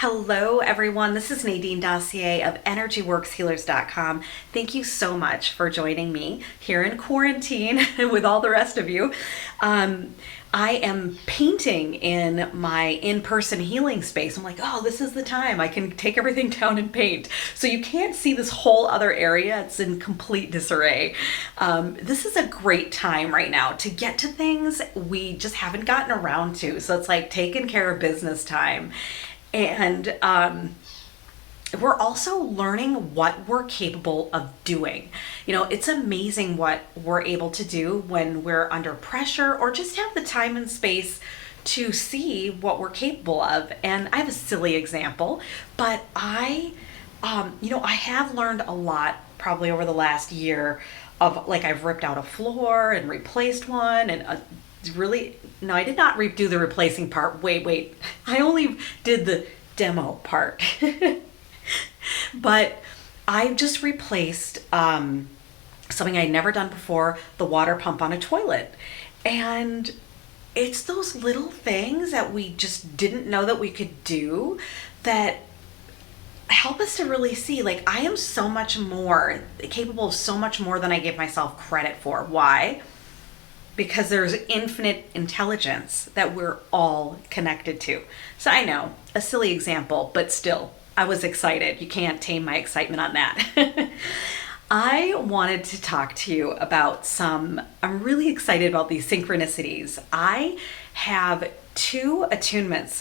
Hello, everyone. This is Nadine Dossier of EnergyWorksHealers.com. Thank you so much for joining me here in quarantine with all the rest of you. I am painting in my in-person healing space. I'm like, oh, this is the time. I can take everything down and paint. So you can't see this whole other area. It's in complete disarray. This is a great time right now to get to things we just haven't gotten around to. So it's like taking care of business time. And we're also learning what we're capable of doing. You know, it's amazing what we're able to do when we're under pressure or just have the time and space to see what we're capable of. And I have a silly example, but I have learned a lot probably over the last year of like I've ripped out a floor and replaced one and really, no, I did not do the replacing part. Wait. I only did the demo part. But I just replaced something I'd never done before, the water pump on a toilet. And it's those little things that we just didn't know that we could do that help us to really see, like, I am so much more capable of so much more than I give myself credit for. Why? Because there's infinite intelligence that we're all connected to. So I know, a silly example, but still, I was excited. You can't tame my excitement on that. I wanted to talk to you about I'm really excited about these synchronicities. I have two attunements,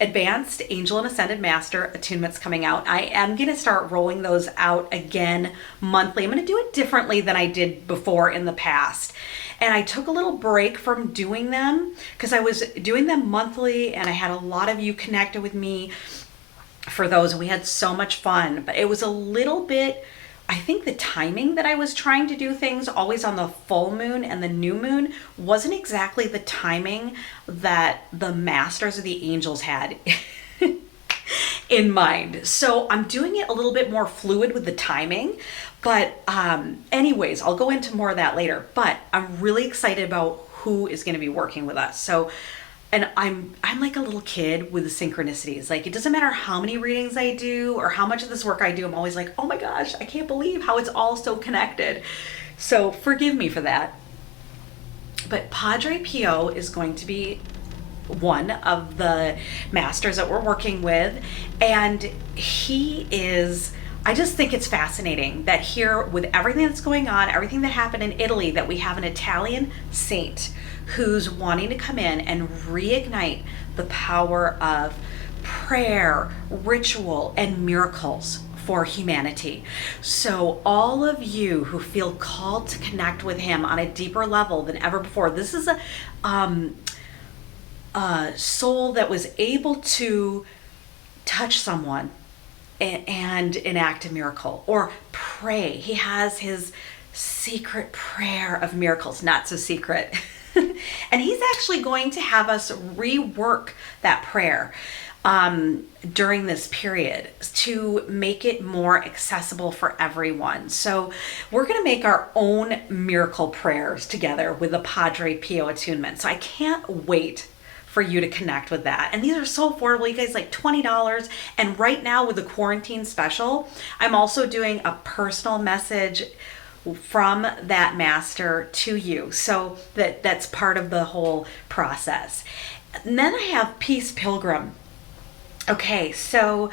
Advanced Angel and Ascended Master attunements coming out. I am going to start rolling those out again monthly. I'm going to do it differently than I did before in the past. And I took a little break from doing them because I was doing them monthly and I had a lot of you connected with me for those and we had so much fun. But it was a little bit, I think the timing that I was trying to do things always on the full moon and the new moon wasn't exactly the timing that the masters or the angels had in mind. So I'm doing it a little bit more fluid with the timing. But anyways, I'll go into more of that later. But I'm really excited about who is going to be working with us. So, and I'm like a little kid with the synchronicities. Like, it doesn't matter how many readings I do or how much of this work I do. I'm always like, oh my gosh, I can't believe how it's all so connected. So forgive me for that. But Padre Pio is going to be one of the masters that we're working with. And I just think it's fascinating that here, with everything that's going on, everything that happened in Italy, that we have an Italian saint who's wanting to come in and reignite the power of prayer, ritual, and miracles for humanity. So all of you who feel called to connect with him on a deeper level than ever before, this is a soul that was able to touch someone and enact a miracle or pray. He has his secret prayer of miracles, not so secret. And he's actually going to have us rework that prayer during this period to make it more accessible for everyone. So we're going to make our own miracle prayers together with the Padre Pio attunement. So I can't wait for you to connect with that. And these are so affordable, you guys, like $20. And right now with the quarantine special, I'm also doing a personal message from that master to you. So that's part of the whole process. And then I have Peace Pilgrim. Okay, so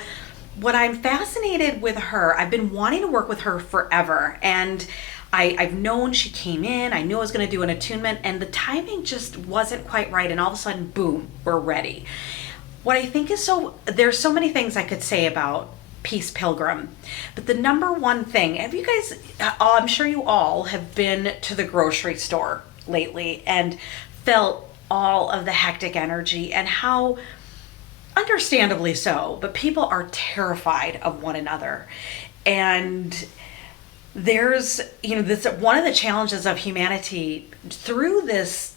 what I'm fascinated with her, I've been wanting to work with her forever. And I've known she came in, I knew I was going to do an attunement, and the timing just wasn't quite right. And all of a sudden, boom, we're ready. What I think is there's so many things I could say about Peace Pilgrim, but the number one thing, have you guys, I'm sure you all have been to the grocery store lately and felt all of the hectic energy and how, understandably so, but people are terrified of one another. And there's, this one of the challenges of humanity through this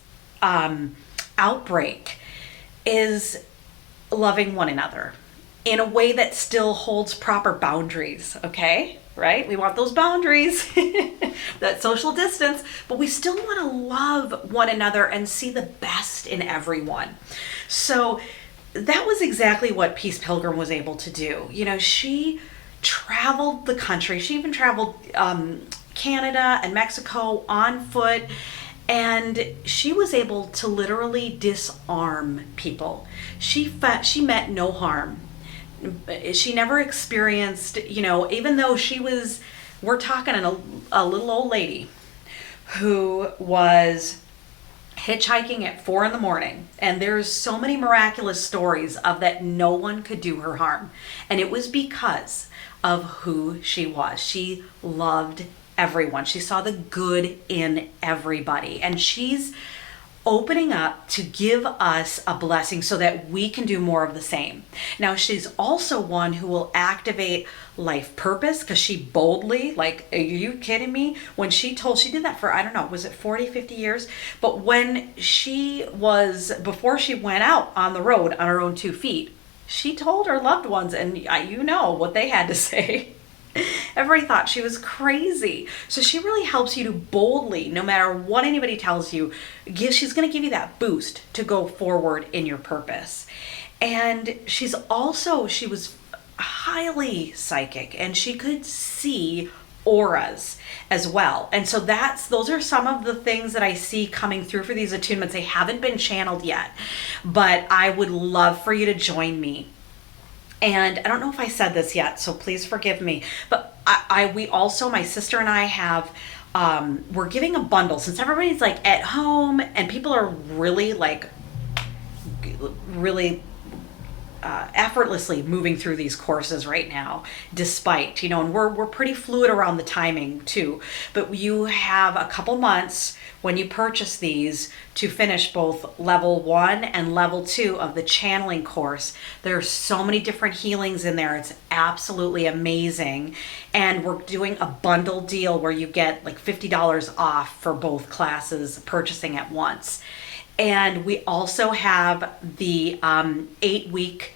outbreak is loving one another in a way that still holds proper boundaries, okay? Right? We want those boundaries, that social distance, but we still want to love one another and see the best in everyone. So that was exactly what Peace Pilgrim was able to do. You know, she traveled the country. She even traveled Canada and Mexico on foot. And she was able to literally disarm people. She met no harm. She never experienced, you know, even though we're talking a little old lady who was hitchhiking at 4 in the morning, and there's so many miraculous stories of that no one could do her harm, and it was because of who she was. She loved everyone. She saw the good in everybody, and she's opening up to give us a blessing so that we can do more of the same. Now, she's also one who will activate life purpose, because she boldly, like, are you kidding me? When she did that for, I don't know, was it 40, 50 years? But before she went out on the road on her own 2 feet, she told her loved ones, and you know what they had to say. Everybody thought she was crazy. So she really helps you to boldly, no matter what anybody tells you, she's going to give you that boost to go forward in your purpose. And she was highly psychic, and she could see auras as well. And so those are some of the things that I see coming through for these attunements. They haven't been channeled yet, but I would love for you to join me. And I don't know if I said this yet, so please forgive me. But we also, my sister and I have, we're giving a bundle, since everybody's like at home and people are really effortlessly moving through these courses right now, despite, you know, and we're pretty fluid around the timing too. But you have a couple months when you purchase these to finish both level 1 and level 2 of the channeling course. There's so many different healings in there. It's absolutely amazing. And we're doing a bundle deal where you get like $50 off for both classes purchasing at once. And we also have the 8-week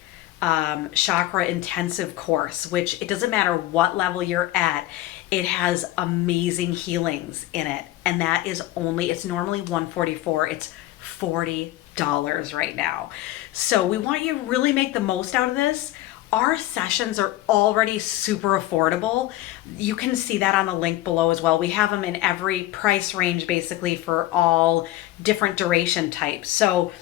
chakra intensive course, which it doesn't matter what level you're at, it has amazing healings in it. And it's normally $144. It's $40 right now. So we want you to really make the most out of this. Our sessions are already super affordable. You can see that on the link below as well. We have them in every price range, basically, for all different duration types. So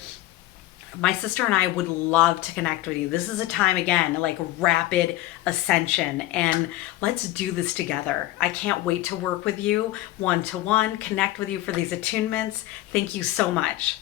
my sister and I would love to connect with you. This is a time, again, like rapid ascension, and let's do this together. I can't wait to work with you one-to-one, connect with you for these attunements. Thank you so much.